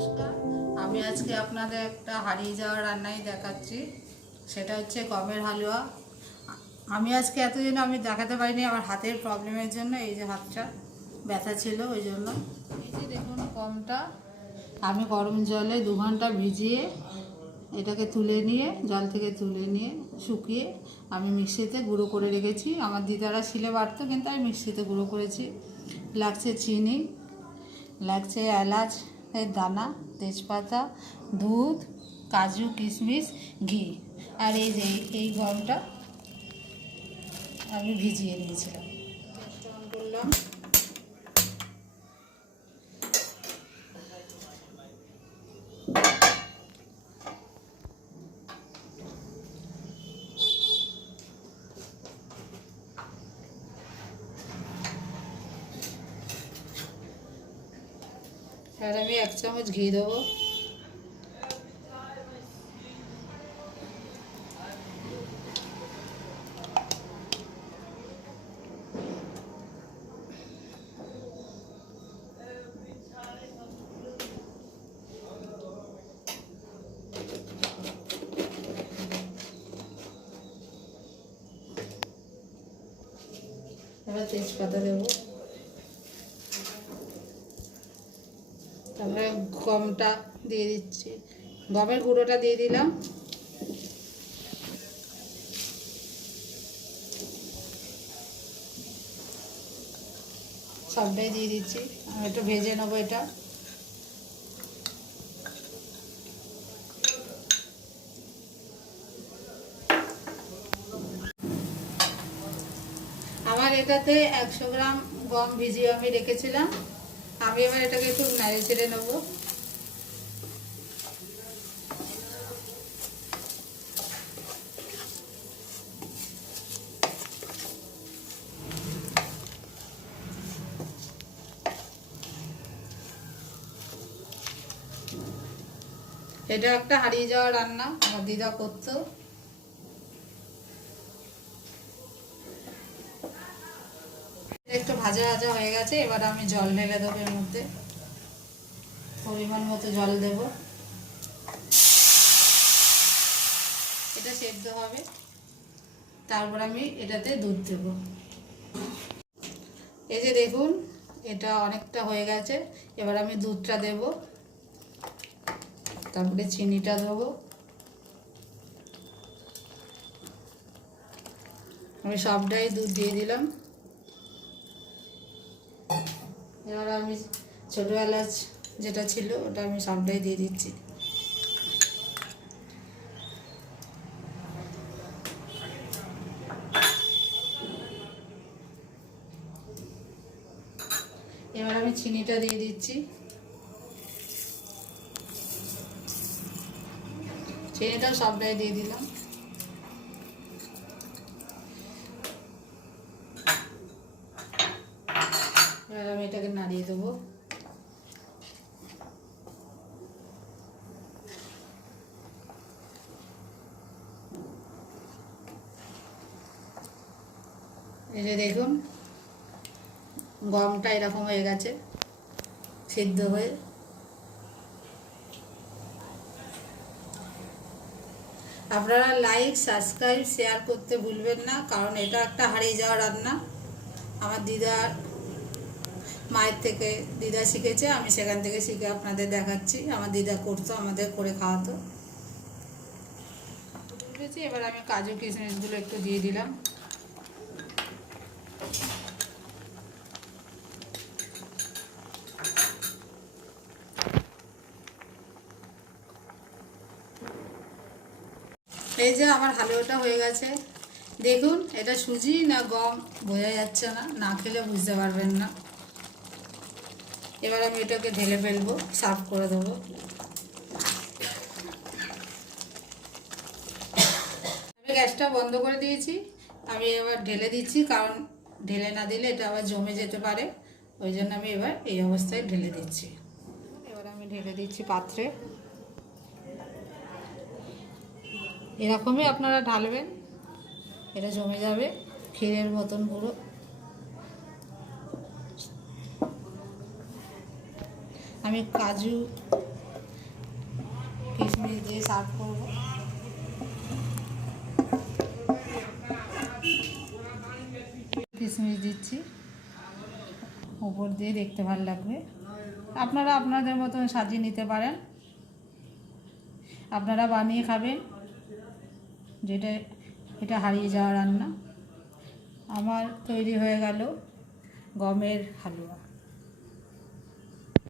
নমস্কার, আমি আজকে আপনাদের একটা হারিয়ে যাওয়া রান্নাই দেখাচ্ছি। সেটা হচ্ছে গমের হালুয়া। আমি আজকে এতদিন আমি দেখাতে পারিনি আমার হাতের প্রবলেমের জন্য। এই যে হাতটা ব্যথা ছিল, ওই জন্য। এই যে দেখুন, গমটা আমি গরম জলে 2 ঘন্টা ভিজিয়ে এটাকে তুলে নিয়ে, জল থেকে তুলে নিয়ে শুকিয়ে আমি মিক্সিতে গুঁড়ো করে রেখেছি। আমার দিদারা শিলে বাটতো, কিন্তু আমি মিক্সিতে গুঁড়ো করেছি। লাগছে চিনি, লাগছে এলাচ এর দানা, তেজপাতা, দুধ, কাজু, কিশমিশ, ঘি। আর এই যে এই গমটা আমি ভিজিয়ে নিয়েছিলাম। গ্যাসটা অন করলাম। আর আমি 1 চামচ ঘি দেবো। এবার তেজপাতা দেবো। তারপরে গমটা দিয়ে দিচ্ছি, গমের গুঁড়োটা দিয়ে দিলাম। সবটাই দিয়ে দিচ্ছি। আমি একটু ভেজে নেবো এটা। আমার এটাতে 100 গ্রাম গম ভিজিয়ে আমি রেখেছিলাম। আমি এবার এটাকে একটু নাড়িয়ে ছেড়ে নেবো। এটা একটা হারিয়ে যাওয়া রান্না, আমার দিদা করতো। একটু ভাজা ভাজা হয়ে গেছে, এবার আমি জল ঢেলে দেবো এর মধ্যে। পরিমাণ মতো জল দেব। এটা সেদ্ধ হবে, তারপর আমি এটাতে দুধ দেব। এই যে দেখুন, এটা অনেকটা হয়ে গেছে। এবার আমি দুধটা দেব, তারপরে চিনিটা দেবো। আমি সবটাই দুধ দিয়ে দিলাম। এবার আমি ছোটো এলাচ যেটা ছিল ওটা আমি সবটাই দিয়ে দিচ্ছি। এবার আমি চিনিটা দিয়ে দিচ্ছি। চিনিটাও সবটাই দিয়ে দিলাম। এবার আমি এটাকে নাড়িয়ে দেবো। এই যে দেখুন, গমটা এরকম হয়ে গেছে সিদ্ধ হয়ে। আপনারা লাইক, সাবস্ক্রাইব, শেয়ার করতে ভুলবেন না, কারণ এটা একটা হারিয়ে যাওয়া রান্না। আমার দিদার মায়ের থেকে দিদা শিখেছে, আমি সেখান থেকে শিখে আপনাদের দেখাচ্ছি। আমার দিদা করতো, আমাদের করে খাওয়াতো। এবার আমি কাজু কিশমিশগুলো একটু দিয়ে দিলাম। এই যে আমার হালুয়াটা হয়ে গেছে। দেখুন, এটা সুজি না গম বোঝা যাচ্ছে না, না খেলে বুঝতে পারবেন না। এবার আমি এটাকে ঢেলে ফেলবো, সার্ভ করে দেবো। আমি গ্যাসটা বন্ধ করে দিয়েছি। আমি এবার ঢেলে দিচ্ছি, কারণ ঢেলে না দিলে এটা আবার জমে যেতে পারে। ওই জন্য আমি এবার এই অবস্থায় ঢেলে দিচ্ছি। এবার আমি ঢেলে দিচ্ছি পাত্রে। এরকমই আপনারা ঢালবেন, এটা জমে যাবে ক্ষীরের মতন পুরো। আমি কাজু দিয়ে সার্ভ করবো। কিশমিশ দিচ্ছি উপর দিয়ে, দেখতে ভালো লাগবে। আপনারা আপনাদের মতন সাজিয়ে নিতে পারেন, আপনারা বানিয়ে খাবেন। যেটা এটা হারিয়ে যাওয়া রান্না। আমার তৈরি হয়ে গেল গমের হালুয়া।